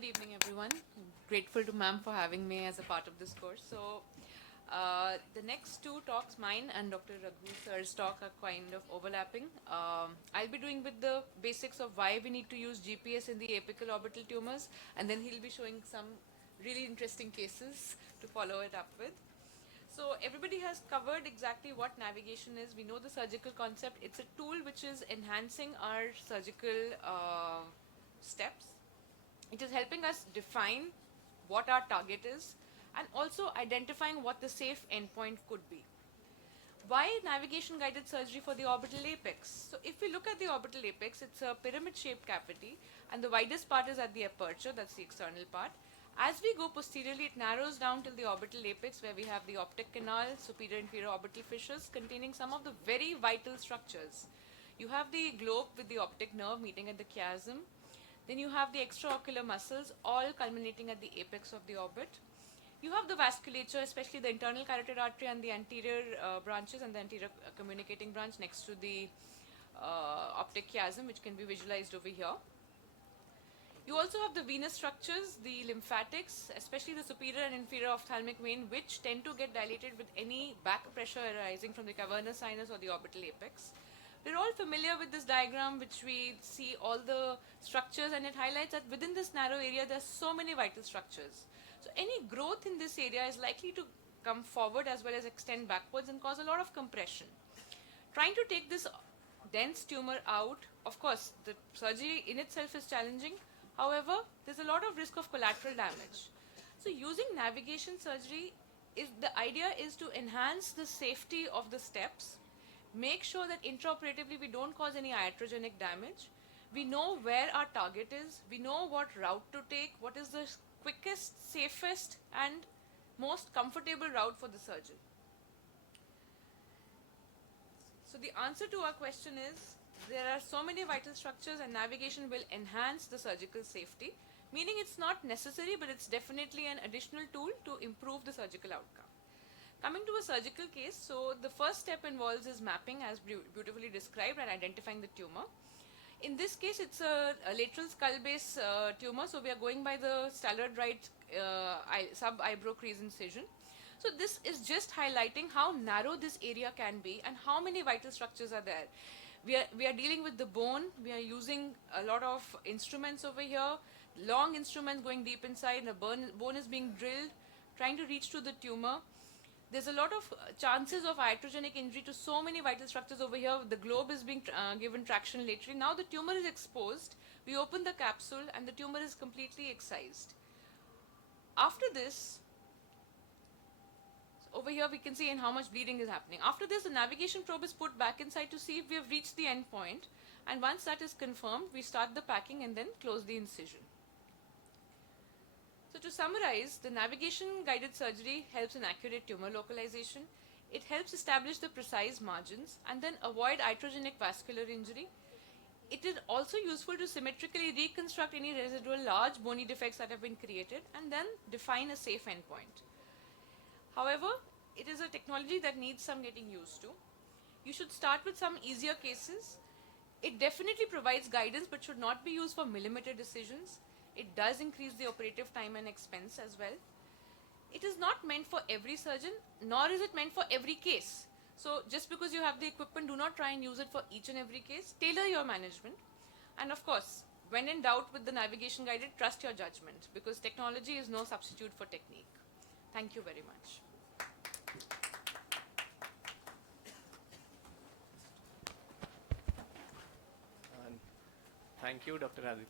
Good evening, everyone. I'm grateful to ma'am for having me as a part of this course. So, the next two talks, mine and Dr. Raghu sir's talk, are kind of overlapping. I'll be doing with the basics of why we need to use GPS in the apical orbital tumors, and then he'll be showing some really interesting cases to follow it up with. So everybody has covered exactly what navigation is. We know the surgical concept. It's a tool which is enhancing our surgical steps. It is helping us define what our target is and also identifying what the safe endpoint could be. Why navigation guided surgery for the orbital apex? So if we look at the orbital apex, it's a pyramid shaped cavity and the widest part is at the aperture, that's the external part. As we go posteriorly, it narrows down till the orbital apex where we have the optic canal, superior inferior orbital fissures containing some of the very vital structures. You have the globe with the optic nerve meeting at the chiasm. Then you have the extraocular muscles all culminating at the apex of the orbit. You have the vasculature, especially the internal carotid artery and the anterior branches and the anterior communicating branch next to the optic chiasm, which can be visualized over here. You also have the venous structures, the lymphatics, especially the superior and inferior ophthalmic vein, which tend to get dilated with any back pressure arising from the cavernous sinus or the orbital apex. We're all familiar with this diagram, which we see all the structures, and it highlights that within this narrow area, there's so many vital structures. So any growth in this area is likely to come forward as well as extend backwards and cause a lot of compression. Trying to take this dense tumor out, of course, the surgery in itself is challenging. However, there's a lot of risk of collateral damage. So using navigation surgery, the idea is to enhance the safety of the steps, make sure that intraoperatively we don't cause any iatrogenic damage. We know where our target is, we know what route to take, what is the quickest, safest and most comfortable route for the surgeon. So the answer to our question is, there are so many vital structures and navigation will enhance the surgical safety, meaning it's not necessary, but it's definitely an additional tool to improve the surgical outcome. Coming to a surgical case, so the first step involves is mapping as beautifully described and identifying the tumor. In this case, it's a lateral skull base tumor, so we are going by the standard right sub-eyebrow crease incision. So this is just highlighting how narrow this area can be and how many vital structures are there. We are dealing with the bone, we are using a lot of instruments over here, long instruments going deep inside, the bone is being drilled, trying to reach to the tumor. There's a lot of chances of iatrogenic injury to so many vital structures over here. The globe is being given traction laterally. Now the tumor is exposed. We open the capsule and the tumor is completely excised. After this, over here we can see in how much bleeding is happening. After this, the navigation probe is put back inside to see if we have reached the end point. And once that is confirmed, we start the packing and then close the incision. So to summarize, the navigation guided surgery helps in accurate tumor localization. It helps establish the precise margins and then avoid iatrogenic vascular injury. It is also useful to symmetrically reconstruct any residual large bony defects that have been created and then define a safe endpoint. However, it is a technology that needs some getting used to. You should start with some easier cases. It definitely provides guidance but should not be used for millimeter decisions. It does increase the operative time and expense as well. It is not meant for every surgeon, nor is it meant for every case. So just because you have the equipment, do not try and use it for each and every case. Tailor your management. And of course, when in doubt with the navigation guided, trust your judgment because technology is no substitute for technique. Thank you very much. Thank you, Dr. Aditi.